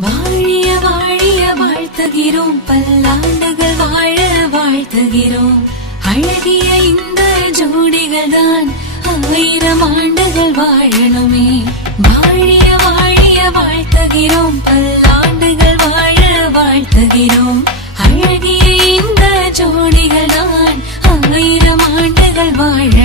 வாழிய வாழிய வாழ்த்துகிறோம். பல்லாண்டுகள் வாழ வாழ்த்துகிறோம். அழகிய இந்த ஜோடிகள் தான் ஆயிரம் ஆண்டுகள் வாழணுமே. வாழிய வாழிய வாழ்த்துகிறோம். பல்லாண்டுகள் வாழ வாழ்த்துகிறோம். அழகிய இந்த ஜோடிகள் தான் ஆயிரம் ஆண்டுகள் வாழ